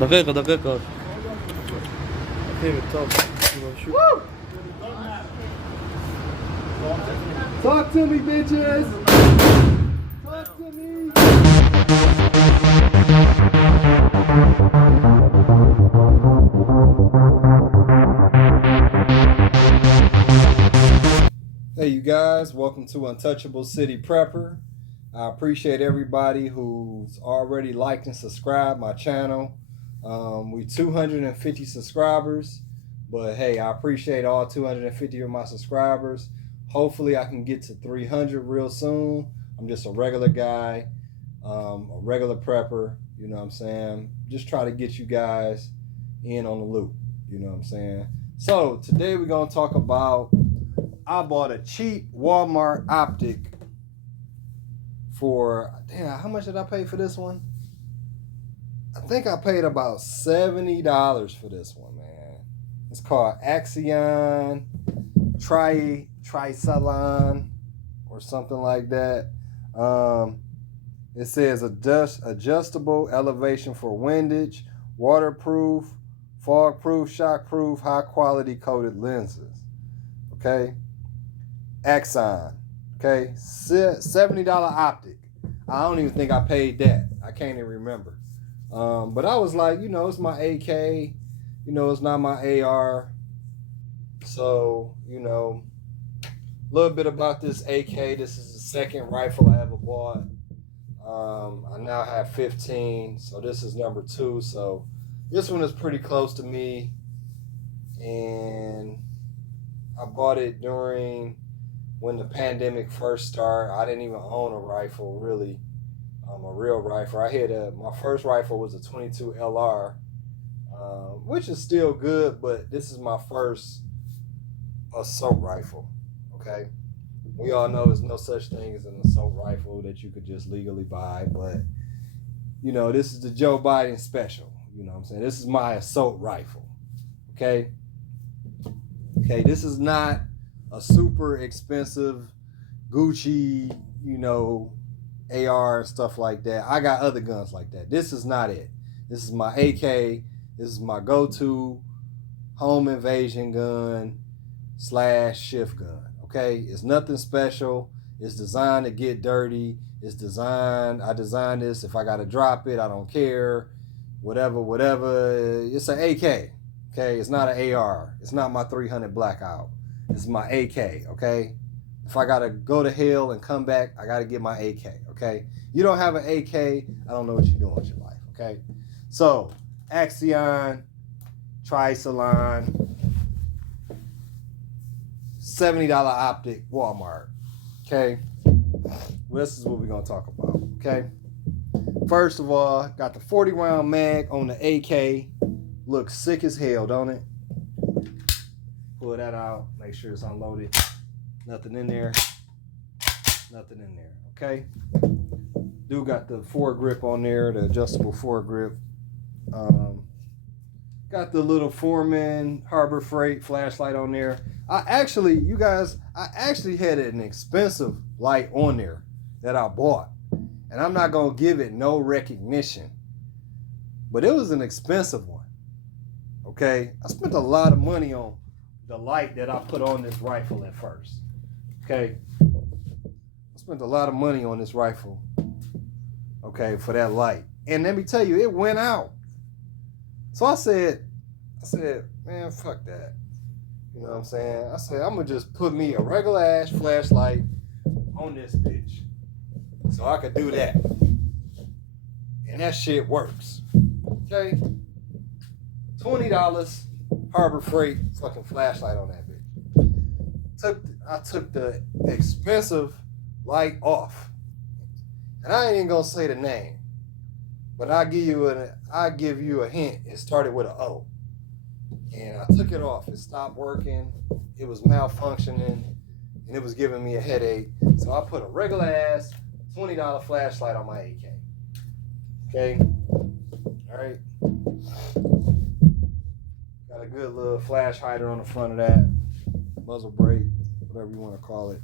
دقيقة دقيقة. Woo! Talk to me, bitches! Talk to me! Hey you guys, welcome to Untouchable City Prepper. I appreciate everybody who's already liked and subscribed my channel. We 250 subscribers, but hey, I appreciate all 250 of my subscribers. Hopefully I can get to 300 real soon. I'm just a regular guy, a regular prepper, you know what I'm saying? Just try to get you guys in on the loop, you know what I'm saying? So today we're gonna talk about, I bought a cheap Walmart Optic for, damn, how much did I pay for this one? I think I paid about $70 for this one, man. It's called Axeon Trisalon or something like that. It says adjustable elevation for windage, waterproof, fog-proof, shock-proof, high-quality coated lenses. Okay, Axeon. Okay, $70 Optic. I don't even think I paid that. I can't even remember. But I was like, you know, it's my AK. You know, it's not my AR. So, you know, a little bit about this AK. This is the second rifle I ever bought. I now have 15. So this is number 2. So this one is pretty close to me. And I bought it during when the pandemic first started. I didn't even own a rifle, really, a real rifle. I had my first rifle was a 22 LR, which is still good, but this is my first assault rifle. Okay, we all know there's no such thing as an assault rifle that you could just legally buy, but you know, this is the Joe Biden special. You know what I'm saying? This is my assault rifle. Okay, this is not a super expensive Gucci, you know, AR and stuff like that. I got other guns like that. This is not it. This is my AK. This is my go-to home invasion gun / shift gun. Okay, it's nothing special. It's designed to get dirty. I designed this. If I gotta drop it, I don't care. Whatever. It's an AK. Okay, it's not an AR. It's not my 300 Blackout. It's my AK, okay? If I gotta go to hell and come back, I gotta get my AK, okay? You don't have an AK, I don't know what you're doing with your life, okay? So, Axeon, Trisalon, $70 Optic, Walmart, okay? Well, this is what we're gonna talk about, okay? First of all, got the 40 round mag on the AK. Looks sick as hell, don't it? Pull that out, make sure it's unloaded. Nothing in there. Okay. Do got the foregrip on there, the adjustable foregrip. Got the little Foreman Harbor Freight flashlight on there. I actually had an expensive light on there that I bought, and I'm not gonna give it no recognition, but it was an expensive one. Okay, I spent a lot of money on the light that I put on this rifle at first. Okay, I spent a lot of money on this rifle, okay, for that light. And let me tell you, it went out. So I said, man, fuck that. You know what I'm saying? I said, I'm gonna just put me a regular ass flashlight on this bitch so I could do that. And that shit works. Okay? $20 Harbor Freight fucking flashlight on that bitch. I took the expensive light off. And I ain't even gonna say the name. But I give you a hint. It started with an O. And I took it off. It stopped working. It was malfunctioning. And it was giving me a headache. So I put a regular ass $20 flashlight on my AK. Okay? Alright. Got a good little flash hider on the front of that. Muzzle brake, whatever you want to call it.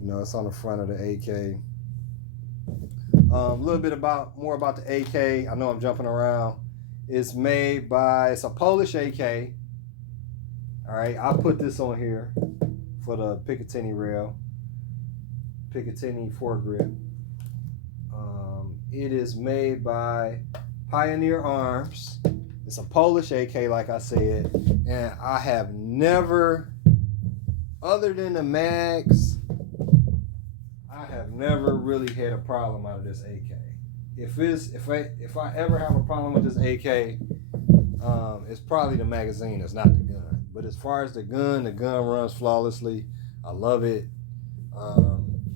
You know, it's on the front of the AK. A little bit more about the AK. I know I'm jumping around. It's made by, it's a Polish AK. All right, I'll put this on here for the Picatinny rail, Picatinny foregrip. It is made by Pioneer Arms. It's a Polish AK, like I said, and I have never, other than the mags, I have never really had a problem out of this AK. If I ever have a problem with this AK, it's probably the magazine. It's not the gun. But as far as the gun runs flawlessly. I love it.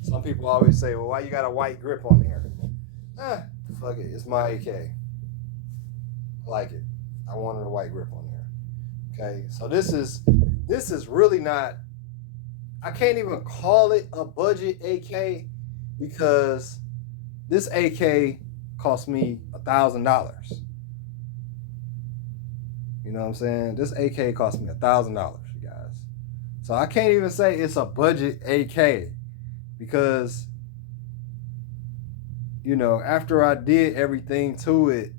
Some people always say, "Well, why you got a white grip on there?" Fuck it. It's my AK. I like it. I wanted a white grip on there. Okay, so this is really not. I can't even call it a budget AK because this AK cost me $1,000. You know what I'm saying? This AK cost me $1,000, you guys. So I can't even say it's a budget AK because, you know, after I did everything to it,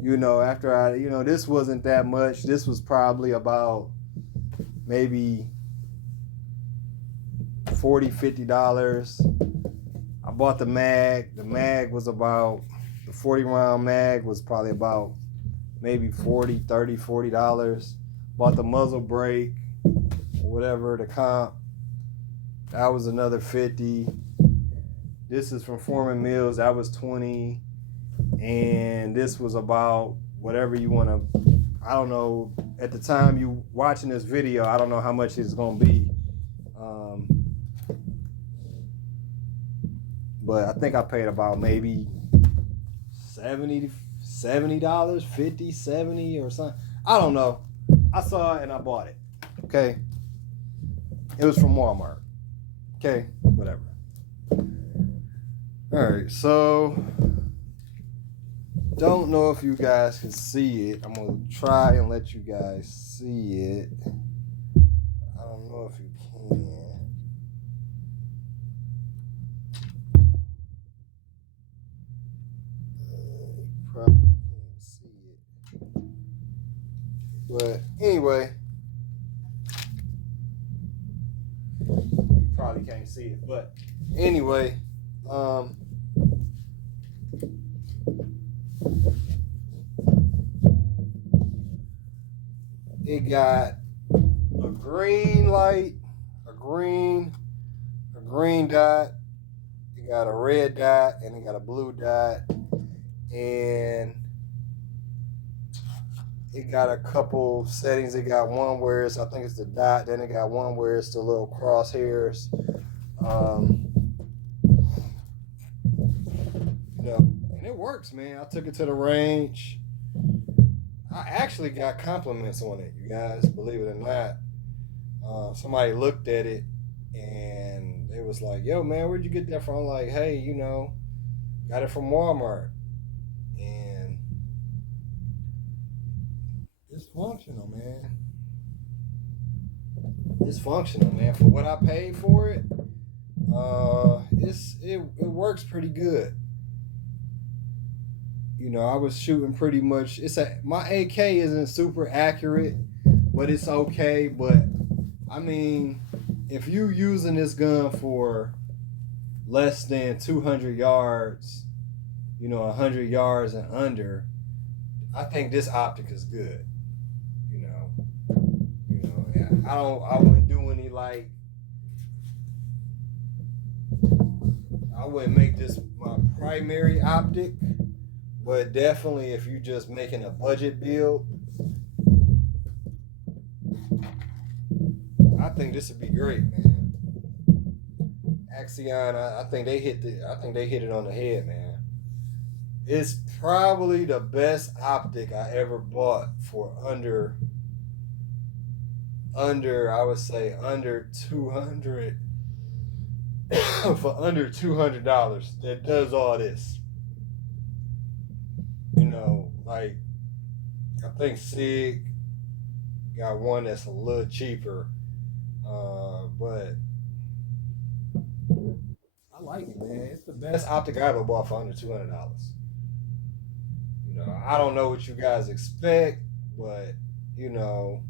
you know, after I, you know, this wasn't that much. This was probably about maybe $40, $50. I bought the mag. The mag was about, the 40 round mag was probably about maybe $40. Bought the muzzle brake, whatever, the comp. That was another 50. This is from Foreman Mills. That was 20. And this was about whatever you want to, I don't know, at the time you watching this video, I don't know how much it's going to be. But I think I paid about maybe $70, $50, 70 or something. I don't know. I saw it and I bought it. Okay. It was from Walmart. Okay. Whatever. All right. So, don't know if you guys can see it. I'm going to try and let you guys see it. I don't know if you can. Probably can't see it. But anyway, you probably can't see it. But anyway, it got a green light, a green dot, it got a red dot, and it got a blue dot, and it got a couple settings. It got one where it's, I think it's the dot, then it got one where it's the little crosshairs. You know, and it works, man. I took it to the range. I actually got compliments on it, you guys, believe it or not. Somebody looked at it and it was like, "Yo, man, where'd you get that from?" I'm like, "Hey, you know, got it from Walmart." And it's functional, man. It's functional, man. For what I paid for it, it works pretty good. You know, I was shooting pretty much. My AK isn't super accurate, but it's okay. But I mean, if you using this gun for less than 200 yards, you know, 100 yards and under, I think this optic is good. I wouldn't do any like, I wouldn't make this my primary optic. But definitely, if you're just making a budget build, I think this would be great, man. Axeon, I think they hit it on the head, man. It's probably the best optic I ever bought for under I would say under 200 for under $200 that does all this. You know, like, I think SIG got one that's a little cheaper, but I like it, man. It's the best optic I ever bought for under $200. You know, I don't know what you guys expect, but you know,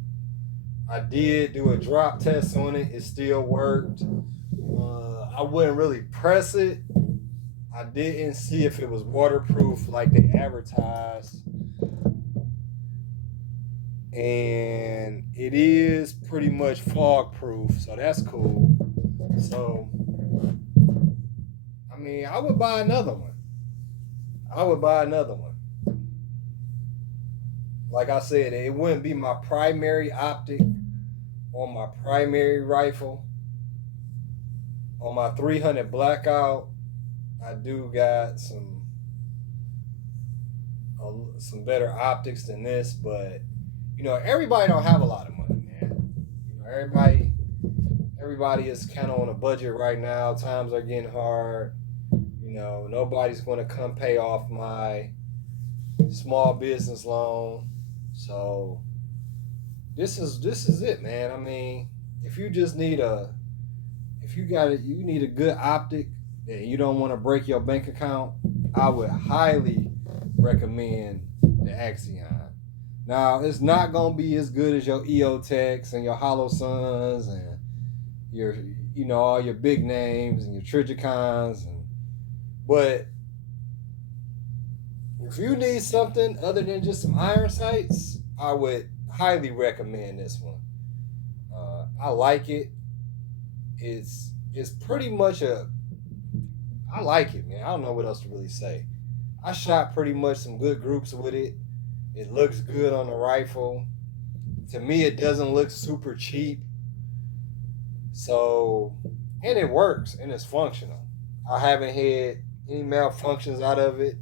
I did do a drop test on it. It still worked. I wouldn't really press it. I didn't see if it was waterproof like they advertised. And it is pretty much fog proof, so that's cool. So, I mean, I would buy another one. I would buy another one. Like I said, it wouldn't be my primary optic on my primary rifle. On my 300 blackout, I do got some better optics than this, but you know, everybody don't have a lot of money, man. You know, everybody is kind of on a budget right now. Times are getting hard. You know, nobody's going to come pay off my small business loan. So this is it, man. I mean, if you just need you need a good optic and you don't want to break your bank account, I would highly recommend the Axeon. Now, it's not gonna be as good as your EOTechs and your Holosuns and your, you know, all your big names and your Trijicons, but if you need something other than just some iron sights, I would highly recommend this one. I like it. It's pretty much I like it, man. I don't know what else to really say. I shot pretty much some good groups with it. It looks good on the rifle. To me, it doesn't look super cheap. So, and it works and it's functional. I haven't had any malfunctions out of it.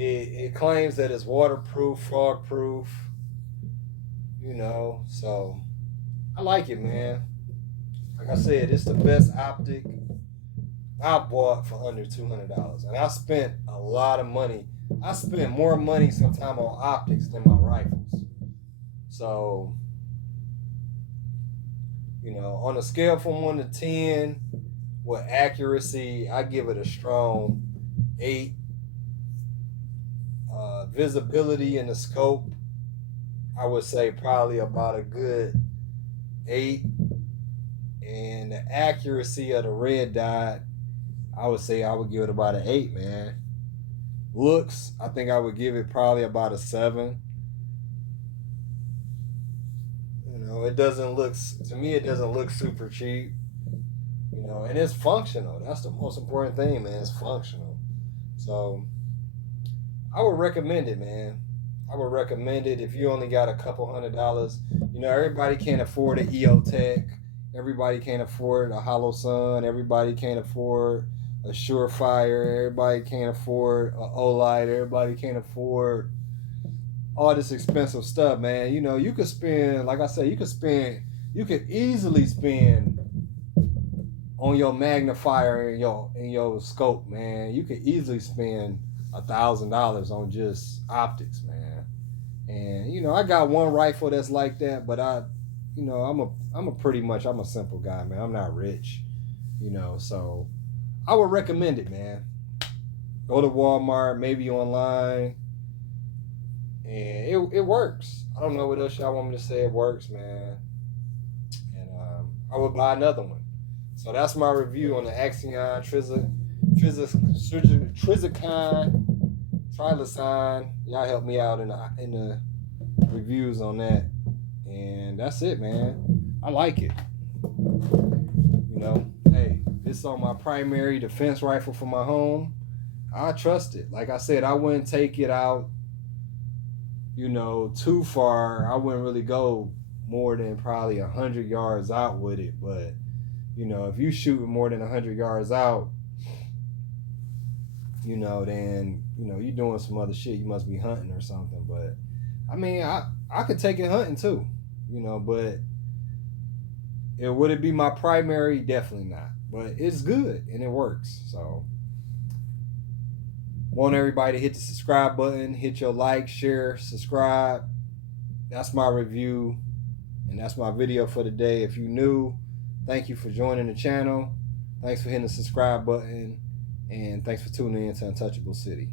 It claims that it's waterproof, fog proof, you know, so I like it, man. Like I said, it's the best optic I bought for under $200. And I spent a lot of money. I spent more money sometimes on optics than my rifles. So, you know, on a scale from 1 to 10, with accuracy, I give it a strong 8. Visibility in the scope, I would say probably about a good 8. And the accuracy of the red dot, I would say I would give it about an 8, man. Looks, I think I would give it probably about a 7. You know, it doesn't look, to me, it doesn't look super cheap. You know, and it's functional. That's the most important thing, man. It's functional. So, I would recommend it, man. I would recommend it if you only got a couple $100. You know, everybody can't afford an EOTech. Everybody can't afford a Holosun. Everybody can't afford a Surefire. Everybody can't afford an Olight. Everybody can't afford all this expensive stuff, man. You know, you could spend, like I said, you could easily spend on your magnifier and your scope, man. You could easily spend $1,000 on just optics, man. And you know, I got one rifle that's like that, but you know, I'm a simple guy, man. I'm not rich, you know, so I would recommend it, man. Go to Walmart, maybe online, and it works. I don't know what else y'all want me to say. It works, man. And I would buy another one. So that's my review on the Axeon Trizicon Trilocon. Y'all help me out in the reviews on that. And that's it, man. I like it. You know, hey, this is on my primary defense rifle for my home. I trust it. Like I said, I wouldn't take it out, you know, too far. I wouldn't really go more than probably 100 yards out with it. But, you know, if you shoot more than 100 yards out, you know, then, you know, you're doing some other shit. You must be hunting or something. But, I mean, I could take it hunting too, you know, but would it be my primary? Definitely not. But it's good and it works. So, want everybody to hit the subscribe button, hit your like, share, subscribe. That's my review, and that's my video for the day. If you're new, thank you for joining the channel. Thanks for hitting the subscribe button, and thanks for tuning in to Untouchable City.